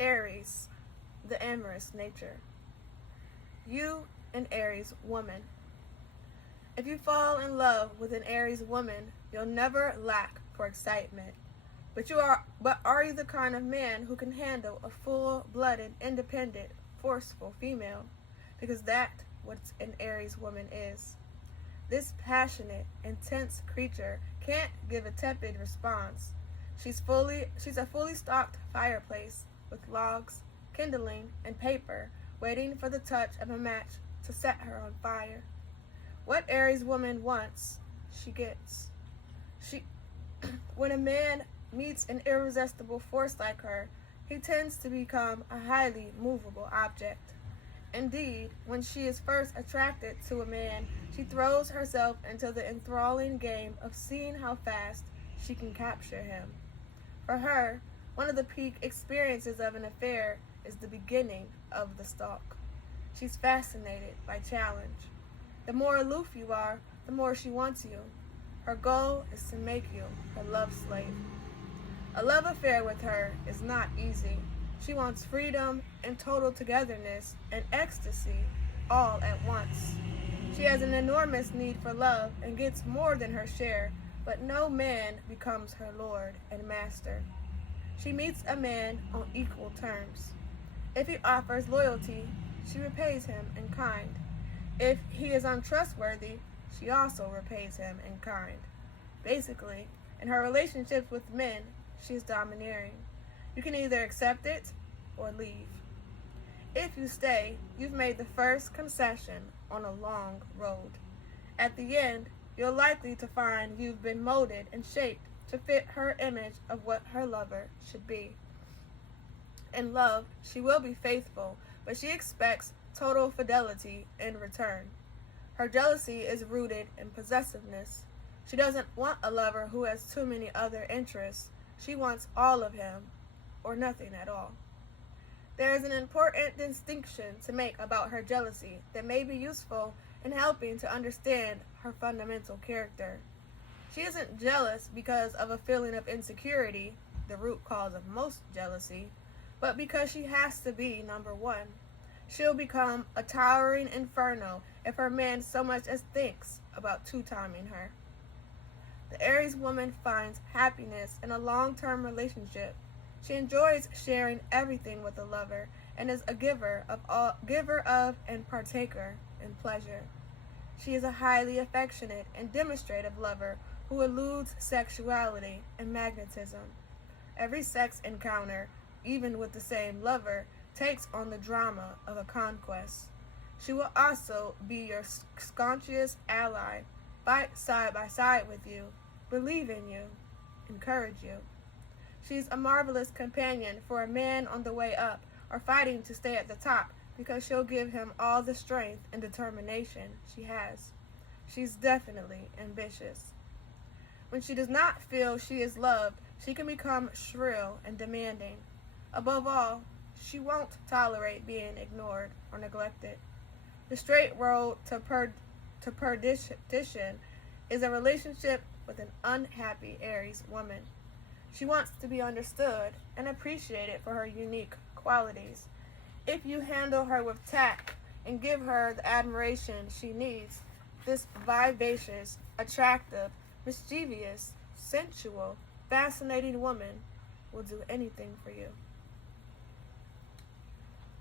Aries, the amorous nature. You, an Aries woman. If you fall in love with an Aries woman, you'll never lack for excitement. But are you the kind of man who can handle a full-blooded, independent, forceful female? Because that's what an Aries woman is. This passionate, intense creature can't give a tepid response. She's a fully stocked fireplace with logs, kindling, and paper, waiting for the touch of a match to set her on fire. What Aries woman wants, she gets. When a man meets an irresistible force like her, he tends to become a highly movable object. Indeed, when she is first attracted to a man, she throws herself into the enthralling game of seeing how fast she can capture him. For her, one of the peak experiences of an affair is the beginning of the stalk. She's fascinated by challenge. The more aloof you are, the more she wants you. Her goal is to make you her love slave. A love affair with her is not easy. She wants freedom and total togetherness and ecstasy all at once. She has an enormous need for love and gets more than her share, but no man becomes her lord and master. She meets a man on equal terms. If he offers loyalty, she repays him in kind. If he is untrustworthy, she also repays him in kind. Basically, in her relationships with men, she is domineering. You can either accept it or leave. If you stay, you've made the first concession on a long road. At the end, you're likely to find you've been molded and shaped to fit her image of what her lover should be. In love, she will be faithful, but she expects total fidelity in return. Her jealousy is rooted in possessiveness. She doesn't want a lover who has too many other interests. She wants all of him, or nothing at all. There is an important distinction to make about her jealousy that may be useful in helping to understand her fundamental character. She isn't jealous because of a feeling of insecurity, the root cause of most jealousy, but because she has to be number one. She'll become a towering inferno if her man so much as thinks about two-timing her. The Aries woman finds happiness in a long-term relationship. She enjoys sharing everything with a lover and is a giver of and partaker in pleasure. She is a highly affectionate and demonstrative lover who eludes sexuality and magnetism. Every sex encounter, even with the same lover, takes on the drama of a conquest. She will also be your staunchest ally, fight side by side with you, believe in you, encourage you. She's a marvelous companion for a man on the way up or fighting to stay at the top because she'll give him all the strength and determination she has. She's definitely ambitious. When she does not feel she is loved, she can become shrill and demanding. Above all, she won't tolerate being ignored or neglected. The straight road to perdition is a relationship with an unhappy Aries woman. She wants to be understood and appreciated for her unique qualities. If you handle her with tact and give her the admiration she needs, this vivacious, attractive, mischievous, sensual, fascinating woman will do anything for you.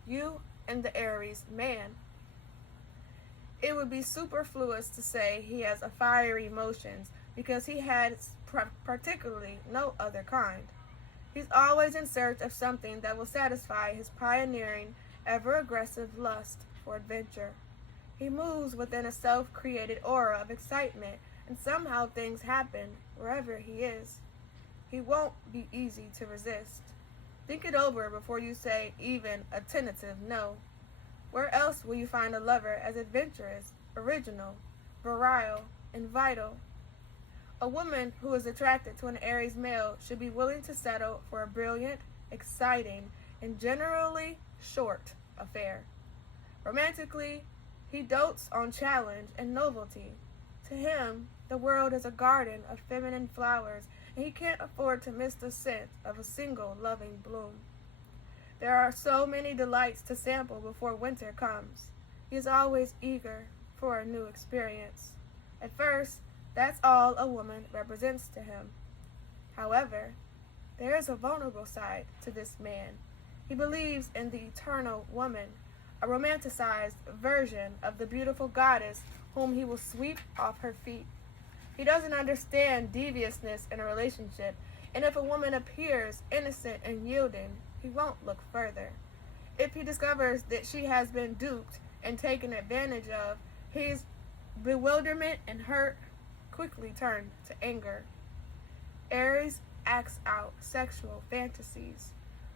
You and the Aries man. It would be superfluous to say he has a fiery emotions because he has particularly no other kind. He's always in search of something that will satisfy his pioneering, ever-aggressive lust for adventure. He moves within a self-created aura of excitement, and somehow things happen wherever he is. He won't be easy to resist. Think it over before you say even a tentative no. Where else will you find a lover as adventurous, original, virile, and vital? A woman who is attracted to an Aries male should be willing to settle for a brilliant, exciting, and generally short affair. Romantically, he dotes on challenge and novelty. To him, the world is a garden of feminine flowers, and he can't afford to miss the scent of a single loving bloom. There are so many delights to sample before winter comes. He is always eager for a new experience. At first, that's all a woman represents to him. However, there is a vulnerable side to this man. He believes in the eternal woman, a romanticized version of the beautiful goddess whom he will sweep off her feet. He doesn't understand deviousness in a relationship, and if a woman appears innocent and yielding, he won't look further. If he discovers that she has been duped and taken advantage of, his bewilderment and hurt quickly turn to anger. Aries acts out sexual fantasies.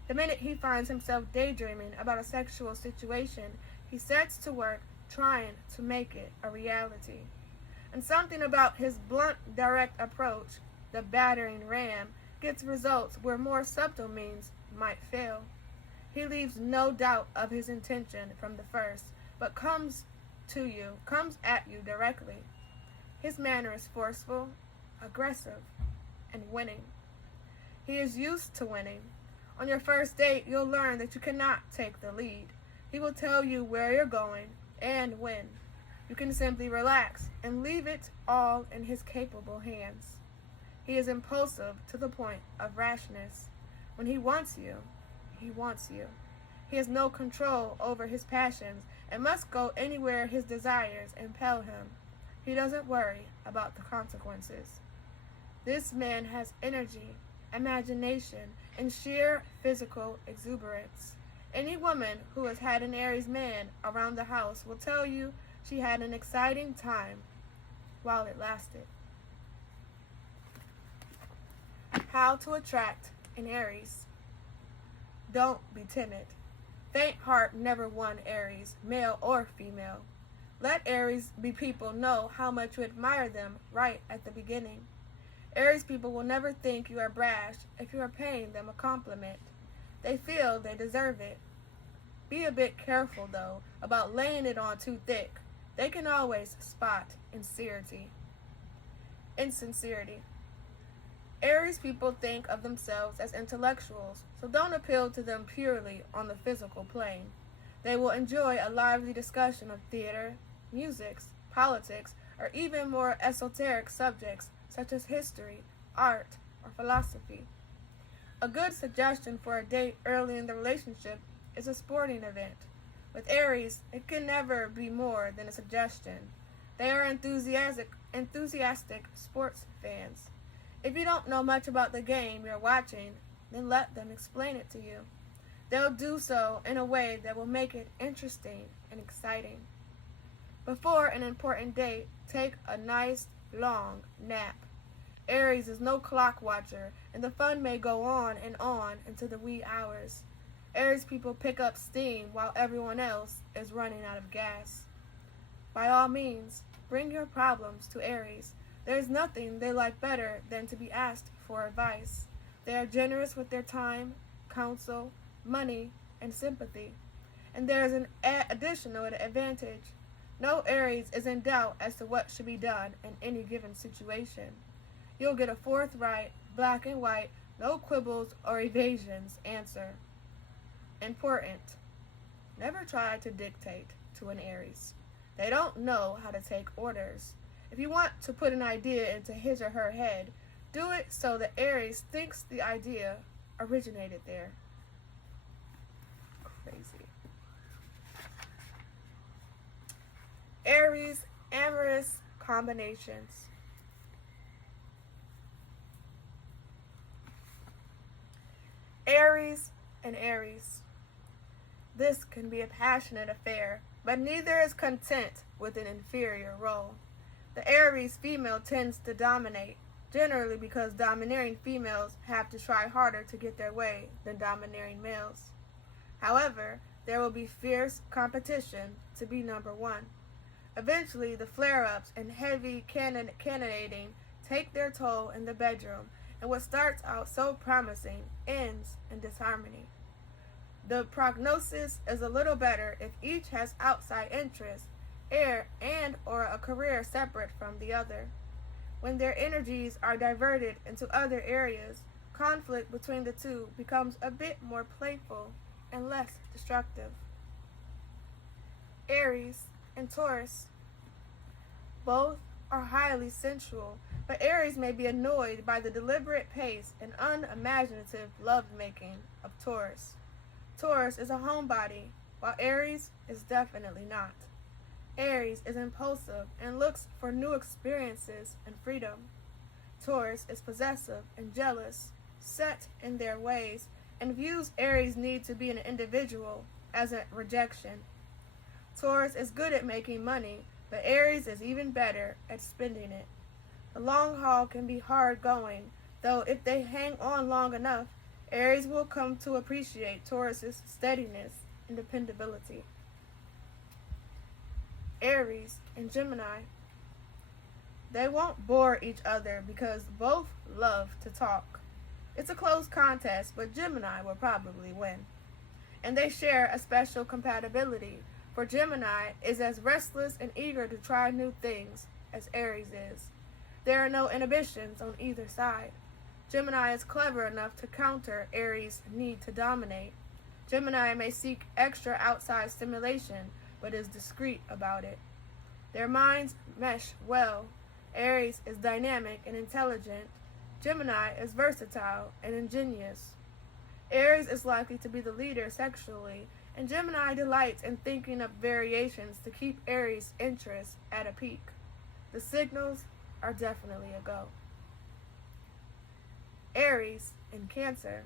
The minute he finds himself daydreaming about a sexual situation, he sets to work trying to make it a reality. And something about his blunt, direct approach, the battering ram, gets results where more subtle means might fail. He leaves no doubt of his intention from the first, but comes at you directly. His manner is forceful, aggressive, and winning. He is used to winning. On your first date, you'll learn that you cannot take the lead. He will tell you where you're going and when. You can simply relax and leave it all in his capable hands. He is impulsive to the point of rashness. When he wants you, he wants you. He has no control over his passions and must go anywhere his desires impel him. He doesn't worry about the consequences. This man has energy, imagination, and sheer physical exuberance. Any woman who has had an Aries man around the house will tell you she had an exciting time while it lasted. How to attract an Aries. Don't be timid. Faint heart never won Aries, male or female. Let Aries be people know how much you admire them right at the beginning. Aries people will never think you are brash if you are paying them a compliment. They feel they deserve it. Be a bit careful, though, about laying it on too thick. They can always spot insincerity. Aries people think of themselves as intellectuals, so don't appeal to them purely on the physical plane. They will enjoy a lively discussion of theater, music, politics, or even more esoteric subjects such as history, art, or philosophy. A good suggestion for a date early in the relationship is a sporting event. With Aries, it can never be more than a suggestion. They are enthusiastic sports fans. If you don't know much about the game you're watching, then let them explain it to you. They'll do so in a way that will make it interesting and exciting. Before an important date, take a nice, long nap. Aries is no clock watcher, and the fun may go on into the wee hours. Aries people pick up steam while everyone else is running out of gas. By all means, bring your problems to Aries. There is nothing they like better than to be asked for advice. They are generous with their time, counsel, money, and sympathy. And there is an additional advantage. No Aries is in doubt as to what should be done in any given situation. You'll get a forthright, black and white, no quibbles or evasions answer. Important. Never try to dictate to an Aries. They don't know how to take orders. If you want to put an idea into his or her head, do it so that Aries thinks the idea originated there. Crazy. Aries amorous combinations. Aries and Aries. This can be a passionate affair, but neither is content with an inferior role. The Aries female tends to dominate, generally because domineering females have to try harder to get their way than domineering males. However, there will be fierce competition to be number one. Eventually, the flare-ups and heavy cannonading take their toll in the bedroom, and what starts out so promising ends in disharmony. The prognosis is a little better if each has outside interests or a career separate from the other. When their energies are diverted into other areas, conflict between the two becomes a bit more playful and less destructive. Aries and Taurus. Both are highly sensual, but Aries may be annoyed by the deliberate pace and unimaginative lovemaking of Taurus. Taurus is a homebody, while Aries is definitely not. Aries is impulsive and looks for new experiences and freedom. Taurus is possessive and jealous, set in their ways, and views Aries' need to be an individual as a rejection. Taurus is good at making money, but Aries is even better at spending it. The long haul can be hard going, though if they hang on long enough, Aries will come to appreciate Taurus's steadiness and dependability. Aries and Gemini. They won't bore each other because both love to talk. It's a close contest, but Gemini will probably win. And they share a special compatibility, for Gemini is as restless and eager to try new things as Aries is. There are no inhibitions on either side. Gemini is clever enough to counter Aries' need to dominate. Gemini may seek extra outside stimulation, but is discreet about it. Their minds mesh well. Aries is dynamic and intelligent. Gemini is versatile and ingenious. Aries is likely to be the leader sexually, and Gemini delights in thinking up variations to keep Aries' interest at a peak. The signals are definitely a go. Aries and Cancer.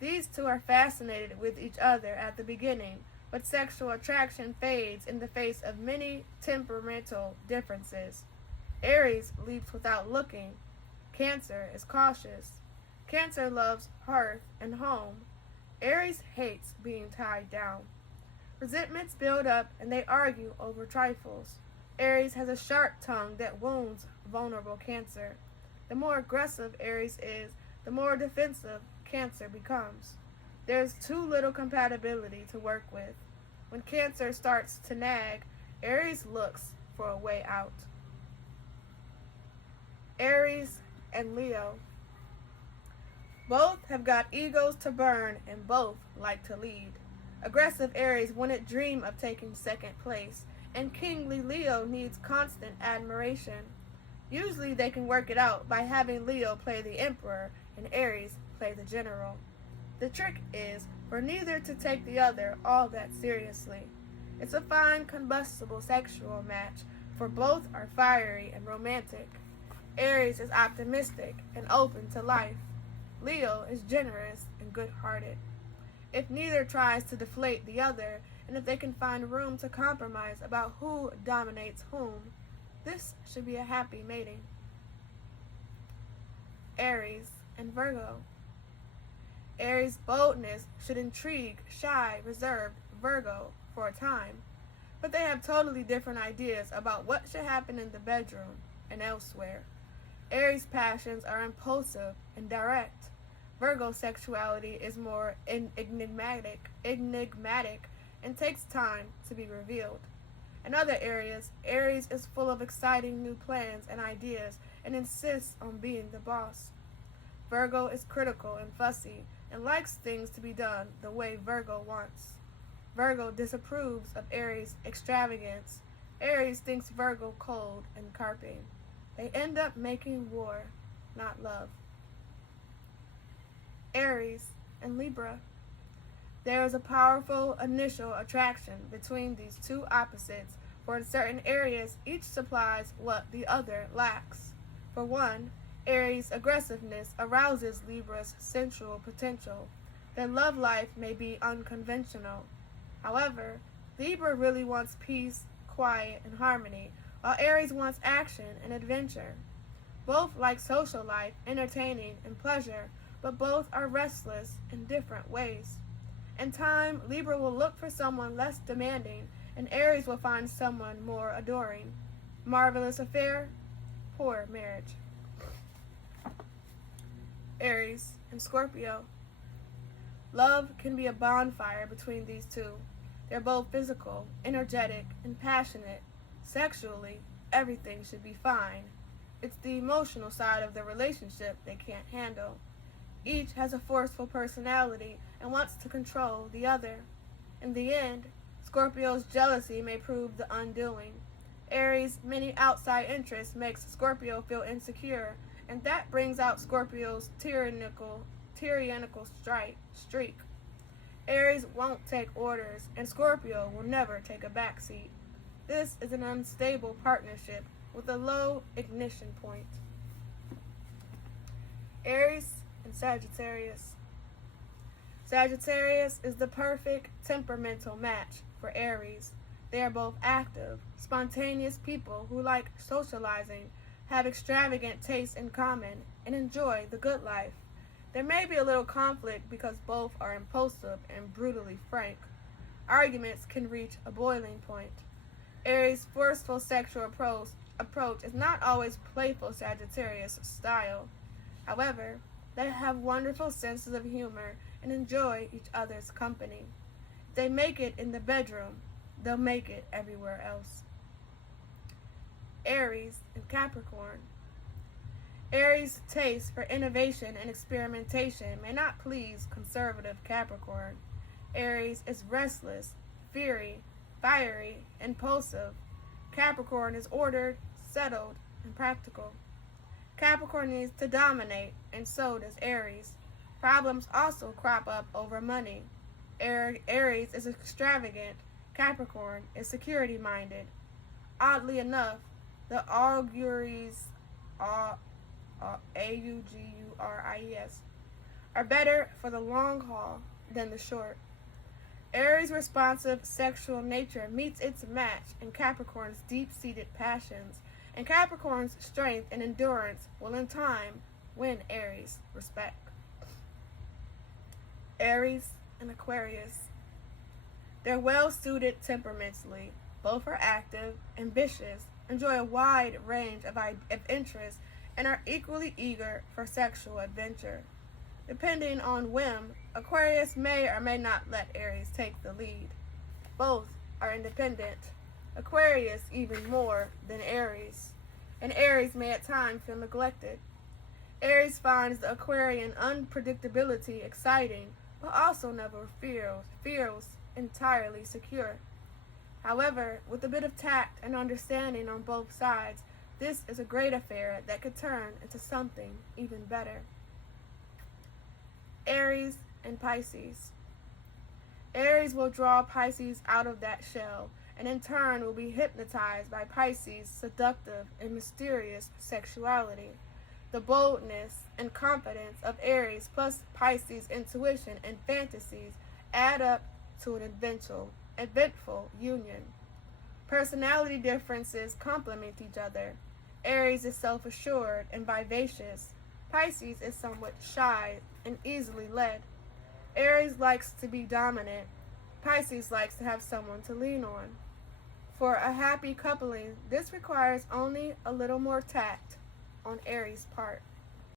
These two are fascinated with each other at the beginning, but sexual attraction fades in the face of many temperamental differences. Aries leaps without looking. Cancer is cautious. Cancer loves hearth and home. Aries hates being tied down. Resentments build up and they argue over trifles. Aries has a sharp tongue that wounds vulnerable Cancer. The more aggressive Aries is, the more defensive Cancer becomes. There's too little compatibility to work with. When Cancer starts to nag, Aries looks for a way out. Aries and Leo. Both have got egos to burn and both like to lead. Aggressive Aries wouldn't dream of taking second place, and kingly Leo needs constant admiration. Usually they can work it out by having Leo play the emperor and Aries play the general. The trick is for neither to take the other all that seriously. It's a fine combustible sexual match, for both are fiery and romantic. Aries is optimistic and open to life. Leo is generous and good-hearted. If neither tries to deflate the other, and if they can find room to compromise about who dominates whom, this should be a happy mating. Aries and Virgo. Aries' boldness should intrigue shy, reserved Virgo for a time, but they have totally different ideas about what should happen in the bedroom and elsewhere. Aries' passions are impulsive and direct. Virgo's sexuality is more enigmatic, and takes time to be revealed. In other areas, Aries is full of exciting new plans and ideas and insists on being the boss. Virgo is critical and fussy and likes things to be done the way Virgo wants. Virgo disapproves of Aries' extravagance. Aries thinks Virgo cold and carping. They end up making war, not love. Aries and Libra. There is a powerful initial attraction between these two opposites, for in certain areas each supplies what the other lacks. For one, Aries' aggressiveness arouses Libra's sensual potential. Their love life may be unconventional. However, Libra really wants peace, quiet, and harmony, while Aries wants action and adventure. Both like social life, entertaining, and pleasure, but both are restless in different ways. In time, Libra will look for someone less demanding, and Aries will find someone more adoring. Marvelous affair, poor marriage. Aries and Scorpio. Love can be a bonfire between these two. They're both physical, energetic, and passionate. Sexually, everything should be fine. It's the emotional side of the relationship they can't handle. Each has a forceful personality and wants to control the other. In the end, Scorpio's jealousy may prove the undoing. Aries' many outside interests makes Scorpio feel insecure, and that brings out Scorpio's tyrannical streak. Aries won't take orders, and Scorpio will never take a backseat. This is an unstable partnership with a low ignition point. Aries and Sagittarius. Sagittarius is the perfect temperamental match for Aries. They are both active, spontaneous people who like socializing, have extravagant tastes in common, and enjoy the good life. There may be a little conflict because both are impulsive and brutally frank. Arguments can reach a boiling point. Aries' forceful sexual approach is not always playful Sagittarius style. However, they have wonderful senses of humor and enjoy each other's company. If they make it in the bedroom, they'll make it everywhere else. Aries and Capricorn. Aries' taste for innovation and experimentation may not please conservative Capricorn. Aries is restless, fiery, impulsive. Capricorn is ordered, settled, and practical. Capricorn needs to dominate, and so does Aries. Problems also crop up over money. Aries is extravagant. Capricorn is security-minded. Oddly enough, the auguries, Auguries, are better for the long haul than the short. Aries' responsive sexual nature meets its match in Capricorn's deep-seated passions, and Capricorn's strength and endurance will in time win Aries' respect. Aries and Aquarius. They're well-suited temperamentally. Both are active, ambitious, enjoy a wide range of interests, and are equally eager for sexual adventure. Depending on whim, Aquarius may or may not let Aries take the lead. Both are independent. Aquarius even more than Aries, and Aries may at times feel neglected. Aries finds the Aquarian unpredictability exciting, but also never feels entirely secure. However, with a bit of tact and understanding on both sides, this is a great affair that could turn into something even better. Aries and Pisces. Aries will draw Pisces out of that shell, and in turn will be hypnotized by Pisces' seductive and mysterious sexuality. The boldness and confidence of Aries plus Pisces' intuition and fantasies add up to an eventful union. Personality differences complement each other. Aries is self-assured and vivacious. Pisces is somewhat shy and easily led. Aries likes to be dominant. Pisces likes to have someone to lean on. For a happy coupling, this requires only a little more tact on Aries' part.